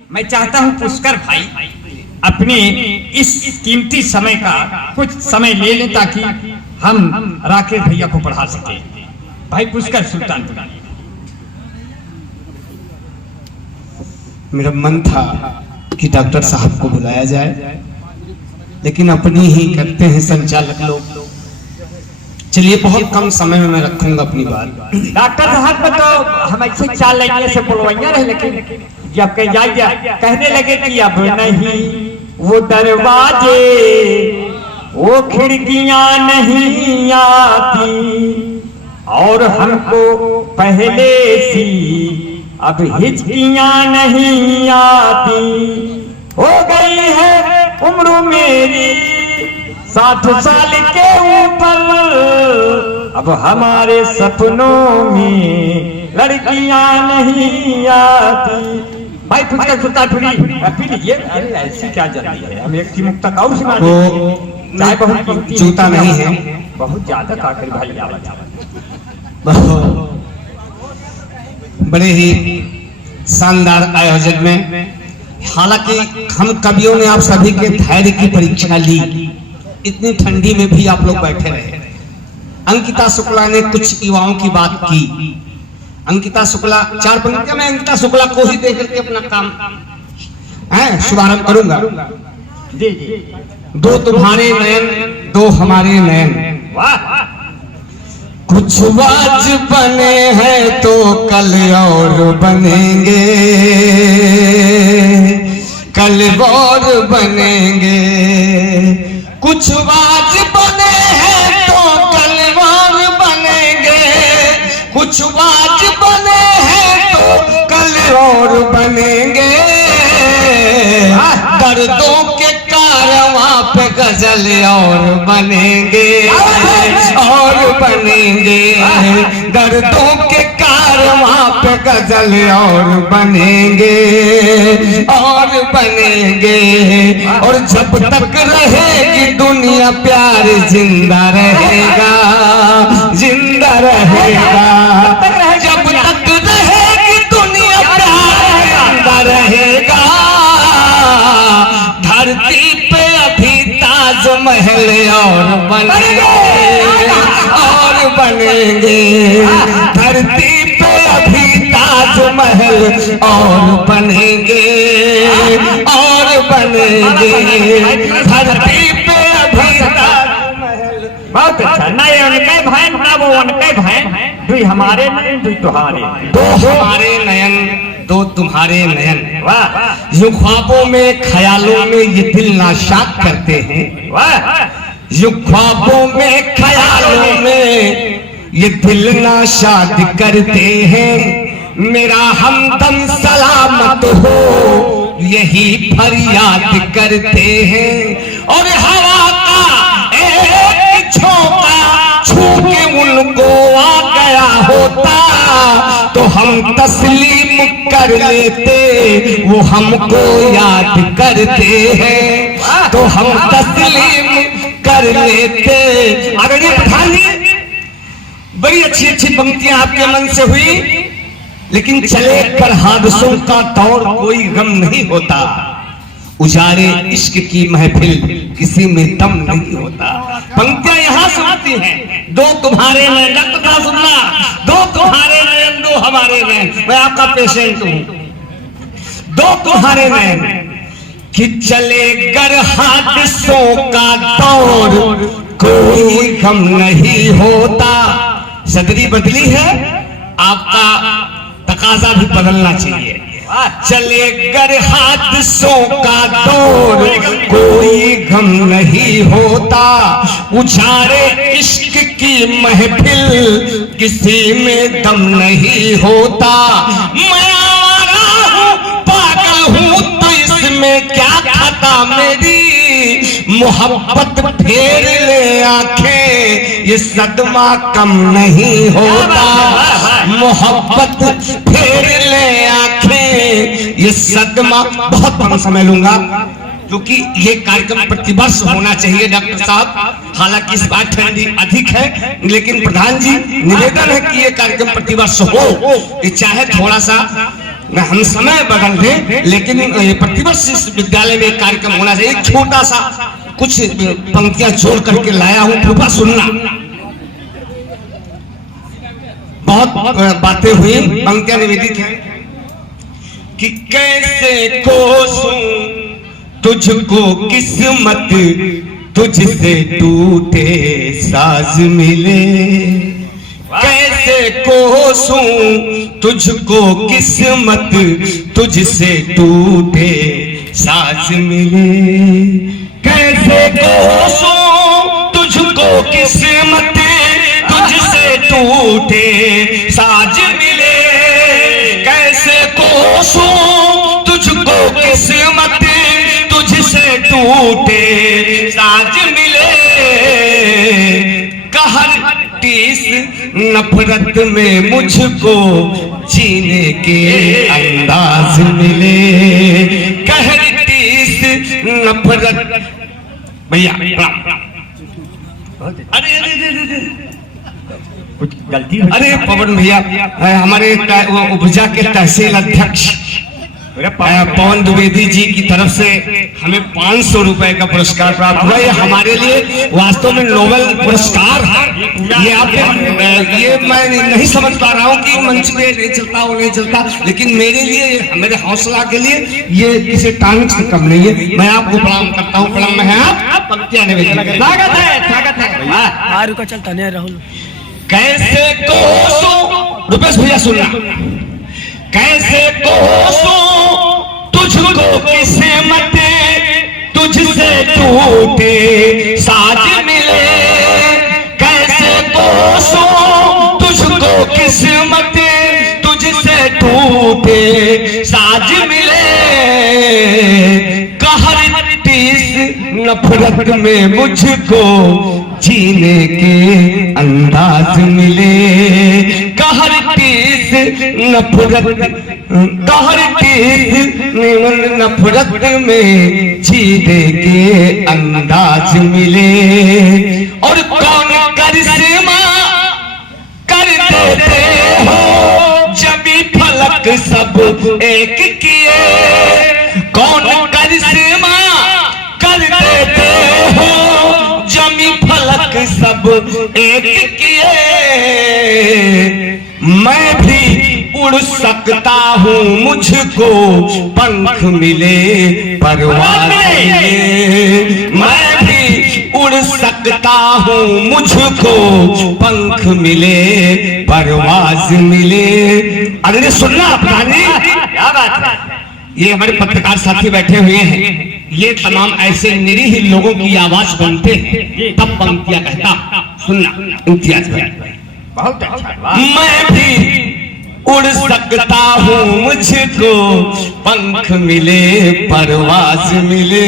मैं चाहता हूं पुष्कर भाई अपने इस कीमती समय का कुछ समय ले लें ताकि हम राकेश भैया को पढ़ा सके। भाई पुष्कर सुल्तानपुर। मेरा मन था कि डॉक्टर साहब को बुलाया जाए, लेकिन अपनी ही करते हैं संचालक लोग। चलिए बहुत कम समय में मैं रखूंगा अपनी बात। डॉक्टर साहब को तो हम ऐसे 4 लाइन से बोलवाइया रहे, लेकिन जब कह जाइए कहने लगे कि अब नहीं वो दरवाजे वो खिड़कियां नहीं आती और हमको पहले सी अब हिचकियां नहीं आती। हो गई है उम्र मेरी 60 साल के ऊपर, अब हमारे सपनों में लड़कियां नहीं आती। भाई पुष्कर सुल्तानपुरी पी लीजिए। अरे ऐसी क्या जल्दी है, हम एक चिमुक तक और सिमा चाय बहुत कीमती जूता नहीं है, बहुत ज्यादा काकर भाई आवाज बड़े ही शानदार आयोजन में। हालांकि हम कवियों ने आप सभी के धैर्य की परीक्षा ली, इतनी ठंडी में भी आप लोग बैठे रहे। अंकिता शुक्ला ने कुछ युवाओं की बात की। अंकिता शुक्ला 4 पंक्तियां मैं अंकिता शुक्ला को ही देकर के अपना काम शुभारंभ करूंगा। दो तुम्हारे नयन दो हमारे नयन, कुछ आज बने हैं तो कल और बनेंगे, कल और बनेंगे। कुछ आज बने हैं तो कल और बनेंगे, कुछ आज बने हैं तो कल और बनेंगे। दर्दों के कारवां पे गजल और बनेंगे और बनेंगे। दर्दों के कारवां पे गजल और बनेंगे और बनेंगे। और जब तक रहेगी दुनिया प्यार जिंदा रहेगा, जिंदा रहेगा। जब तक रहेगी दुनिया प्यार जिंदा रहेगा। धरती पे अभी ताजमहल और बनेंगे और बनेंगे। धरती पे अभी ताजमहल और बनेंगे और बनेंगे। धरती पे अभी ताजमहल। बहुत अच्छा। नए उनके भाई ना वो उनके भाई, दुई हमारे नयन दुई तुम्हारे, दो हमारे नयन दो तुम्हारे नयन। वाह। यूं ख्वाबों में ख्यालों में ये दिल नाशाद करते हैं। वाह। यूं ख्वाबों में ख्यालों में ये दिल नाशाद करते हैं। मेरा हमदम सलामत हो यही फरियाद करते हैं। और हवा का एक झोंका छू के उनको आ गया होता तो हम तस्लीम कर लेते, वो हमको याद करते हैं तो हम तस्लीम कर लेते। आदरणीय प्रधान जी, बड़ी अच्छी अच्छी पंक्तियां आपके मन से हुई, लेकिन चले पर हादसों का दौर कोई गम नहीं होता। उजारे इश्क की महफिल किसी में दम नहीं होता। पंक्तियां यहां से आती हैं। दो तुम्हारे नयन, डॉक्टर साहब सुनना, दो तुम्हारे नयन दो हमारे नयन। मैं आपका पेशेंट हूं। दो तुम्हारे नयन कि चले गर हादसों का दौर कोई गम नहीं होता। सदरी बदली है, आपका तकाजा भी बदलना चाहिए। चले गर हादसों का दौर कोई गम नहीं होता। उजारे इश्क की महफिल किसी में दम नहीं होता। मैं आवारा हूँ पागल हूँ तो इसमें क्या खता मेरी। मोहब्बत फेर ले आंखें ये सदमा कम नहीं होता। मोहब्बत फेर ले आंखें ये सदमा। बहुत कम समय लूंगा क्योंकि ये कार्यक्रम प्रतिवर्ष होना चाहिए डॉक्टर साहब। हालांकि इस बार ठंडी अधिक है, लेकिन प्रधान जी निवेदन है कि ये कार्यक्रम प्रतिवर्ष हो। चाहे थोड़ा सा मैं हम समय बदल दें, लेकिन प्रतिवर्ष इस विद्यालय में एक कार्यक्रम होना चाहिए। एक छोटा सा कुछ पंक्तियां जोड़ करके लाया हूं, कृपा सुनना। बहुत बातें हुई, पंक्तियां निवेदित हैं कि कैसे कोसूं तुझको किस्मत, तुझसे टूटे साज मिले। कैसे कोसूं तुझको किस्मत, तुझसे टूटे साज मिले। कैसे कोसूं तुझको किस्मत, तुझसे टूटे साज मिले। कैसे कोसूं तुझको किस्मत, तुझसे टूटे साज मिले। कहर टीस नफरत में मुझको जीने के अंदाज मिले। कहर टीस नफरत। भैया अरे कुछ गलती अरे पवन भैया, हमारे वो उपजा के तहसील अध्यक्ष पवन द्विवेदी जी की तरफ से हमें 500 रुपए का पुरस्कार प्राप्त हुआ। ये हमारे लिए वास्तव में नोबेल पुरस्कार है। ये आप ये मैं नहीं समझ पा रहा हूँ कि मंच पे नहीं चलता वो नहीं चलता, लेकिन मेरे लिए, मेरे हौसला के लिए ये किसी टॉनिक से कम नहीं है। मैं आपको प्रणाम करता हूँ। प्रणाम है आप पंक्तियां निवेदित। स्वागत है। रुका चलता नहीं राहुल। कैसे कोसूं, रुपेश भैया सुनना। कैसे कोसूं तुझको किस्मत, तुझसे टूटे साज मिले। कैसे कोसूं तुझको किस्मत, तुझसे टूटे साज मिले। कहर टीस नफरत में मुझको जीने के अंदाज मिले। कहर टीस नफरत, कहर टीस नफरत में जीने के अंदाज मिले। और कौन करिश्मा कर देते हो जब फलक सब एक किए। कौन करिश्मा कर देते हो जमी फलक सब एक किए। मैं भी उड़ सकता हूँ मुझको पंख मिले परवाज मिले। मैं भी उड़ सकता हूँ मुझको पंख मिले परवाज मिले। अरे सुनना अपनानी, क्या बात है। ये हमारे पत्रकार साथी बैठे हुए हैं, ये तमाम ऐसे निरीह लोगों की आवाज बनते हैं, तब पंक्तियां कहता। सुनना इम्तियाज भाई, बहुत अच्छा। मैं भी उड़ सकता हूँ मुझको पंख मिले परवाज मिले।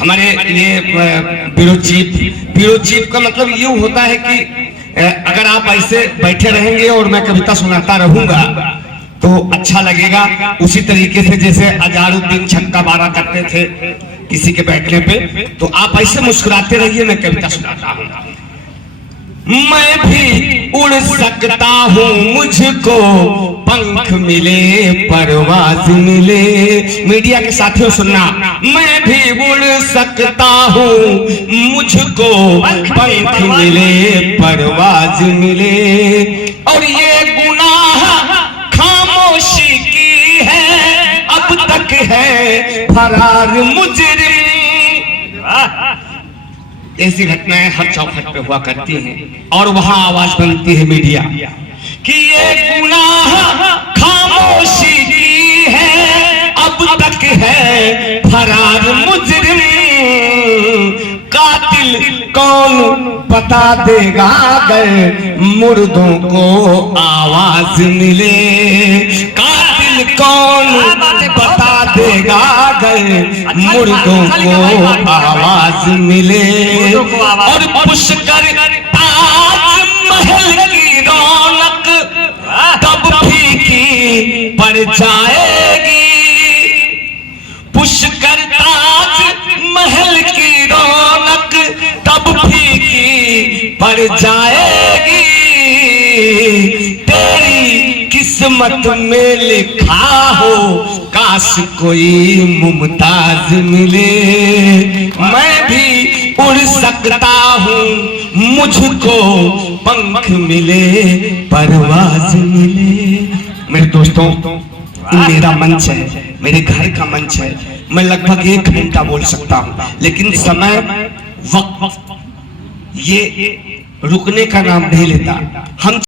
हमारे ये ब्यूरो चीफ का मतलब ये होता है कि अगर आप ऐसे बैठे रहेंगे और मैं कविता सुनाता रहूंगा तो अच्छा लगेगा। उसी तरीके से जैसे अजारुद्दीन छक्का बारा करते थे किसी के बैठने पे, तो आप ऐसे मुस्कुराते रहिए, मैं कविता सुनाता हूँ। मैं भी उड़ सकता हूँ मुझको पंख मिले परवाज मिले। मीडिया के साथियों सुनना, मैं भी उड़ सकता हूँ मुझको पंख मिले परवाज मिले। और ये गुनाह खामोशी की है, अब तक है फरार मुजरिम। ऐसी घटनाएं हर चौखट पे हुआ करती हैं और वहां आवाज बनती है मीडिया कि ये गुनाह खामोशी की है, अब तक है फरार मुजरिम। कातिल कौन बता देगा अगर मुर्दों को आवाज मिले। कातिल कौन बता देगा अगर मुर्दों को आवाज मिले। और पुष्कर ताज महल की रौनक तब फीकी पड़ जाएगी। पुष्कर ताज महल की रौनक तब फीकी पड़ जाएगी। तेरी किस्मत में लिखा हो काश कोई मुमताज मिले, मैं भी उड़ सकता हूँ मुझको पंख मिले, परवाज मिले। मेरे दोस्तों, मेरा मंच है, मेरे घर का मंच है, मैं लगभग 1 घंटा बोल सकता हूँ, लेकिन समय वक्त ये रुकने का नाम नहीं लेता। हम